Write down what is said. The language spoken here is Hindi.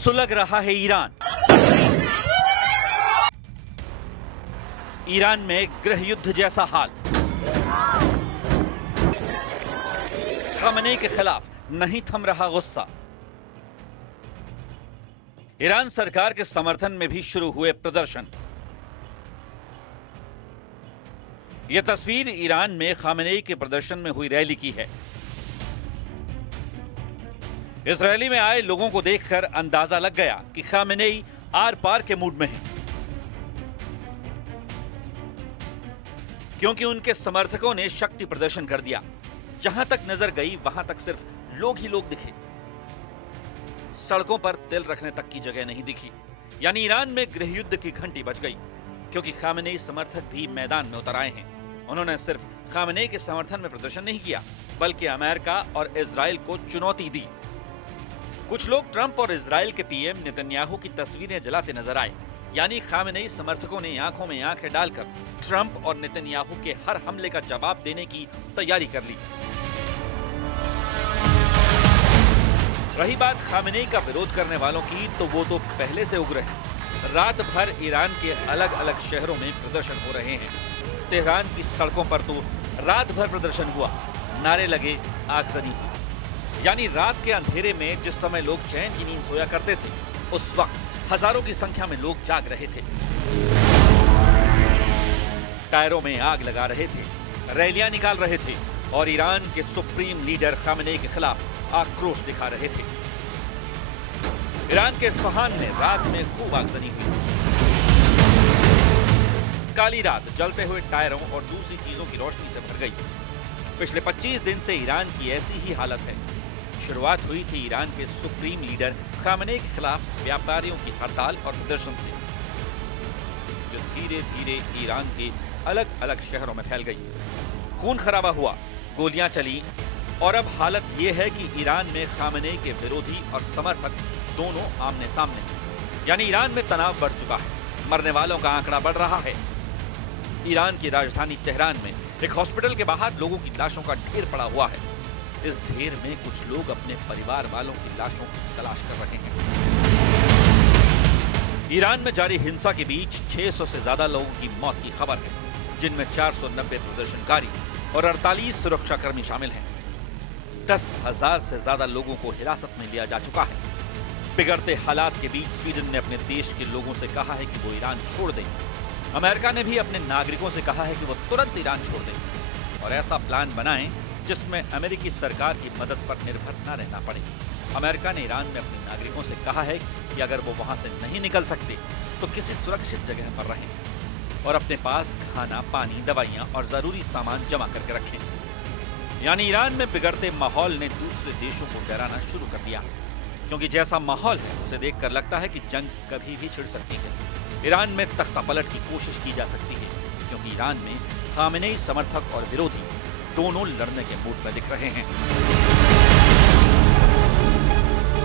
सुलग रहा है ईरान। ईरान में गृह युद्ध जैसा हाल। खामेनेई के खिलाफ नहीं थम रहा गुस्सा। ईरान सरकार के समर्थन में भी शुरू हुए प्रदर्शन। यह तस्वीर ईरान में खामेनेई के प्रदर्शन में हुई रैली की है। इस रैली में आए लोगों को देखकर अंदाजा लग गया कि खामेनेई आर पार के मूड में हैं, क्योंकि उनके समर्थकों ने शक्ति प्रदर्शन कर दिया। जहां तक नजर गई वहां तक सिर्फ लोग ही लोग दिखे। सड़कों पर तिल रखने तक की जगह नहीं दिखी। यानी ईरान में गृह युद्ध की घंटी बज गई, क्योंकि खामेनेई समर्थक भी मैदान में उतर आए हैं। उन्होंने सिर्फ खामेनेई के समर्थन में प्रदर्शन नहीं किया, बल्कि अमेरिका और इजराइल को चुनौती दी। कुछ लोग ट्रंप और इजराइल के पीएम नेतन्याहू की तस्वीरें जलाते नजर आए। यानी खामेनेई समर्थकों ने आंखों में आंखें डालकर ट्रंप और नेतन्याहू के हर हमले का जवाब देने की तैयारी कर ली। रही बात खामेनेई का विरोध करने वालों की, तो वो तो पहले से उग्र हैं। रात भर ईरान के अलग अलग शहरों में प्रदर्शन हो रहे हैं। तेहरान की सड़कों पर तो रात भर प्रदर्शन हुआ, नारे लगे, आगजनी हुई। यानी रात के अंधेरे में जिस समय लोग चैन की नींद सोया करते थे, उस वक्त हजारों की संख्या में लोग जाग रहे थे। टायरों में आग लगा रहे थे, रैलियां निकाल रहे थे और ईरान के सुप्रीम लीडर खामेनेई के खिलाफ आक्रोश दिखा रहे थे। ईरान के इस्फहान में रात में खूब आगजनी हुई। काली रात जलते हुए टायरों और दूसरी चीजों की रोशनी से भर गई। पिछले 25 दिन से ईरान की ऐसी ही हालत है। शुरुआत हुई थी ईरान के सुप्रीम लीडर खामेनेई के खिलाफ व्यापारियों की हड़ताल और प्रदर्शन से, जो धीरे धीरे ईरान के अलग अलग शहरों में फैल गई। खून खराबा हुआ, गोलियां चली और अब हालत यह है कि ईरान में खामेनेई के विरोधी और समर्थक दोनों आमने सामने। यानी ईरान में तनाव बढ़ चुका है। मरने वालों का आंकड़ा बढ़ रहा है। ईरान की राजधानी तेहरान में एक हॉस्पिटल के बाहर लोगों की लाशों का ढेर पड़ा हुआ है। इस ढेर में कुछ लोग अपने परिवार वालों की लाशों की तलाश कर रहे हैं। ईरान में जारी हिंसा के बीच 600 से ज्यादा लोगों की मौत की खबर है, जिनमें 490 प्रदर्शनकारी और 48 सुरक्षाकर्मी शामिल हैं। 10,000 से ज्यादा लोगों को हिरासत में लिया जा चुका है। बिगड़ते हालात के बीच स्वीडन ने अपने देश के लोगों से कहा है कि वो ईरान छोड़ दें। अमेरिका ने भी अपने नागरिकों से कहा है कि वो तुरंत ईरान छोड़ दें और ऐसा प्लान बनाएं जिसमें अमेरिकी सरकार की मदद पर निर्भर न रहना पड़े। अमेरिका ने ईरान में अपने नागरिकों से कहा है कि अगर वो वहां से नहीं निकल सकते तो किसी सुरक्षित जगह पर रहें और अपने पास खाना, पानी, दवाइयां और जरूरी सामान जमा करके रखें। यानी ईरान में बिगड़ते माहौल ने दूसरे देशों को डराना शुरू कर दिया, क्योंकि जैसा माहौल है उसे देखकर लगता है कि जंग कभी भी छिड़ सकती है। ईरान में तख्ता पलट की कोशिश की जा सकती है, क्योंकि ईरान में खामेनेई समर्थक और विरोधी दोनों लड़ने के मूड में दिख रहे हैं।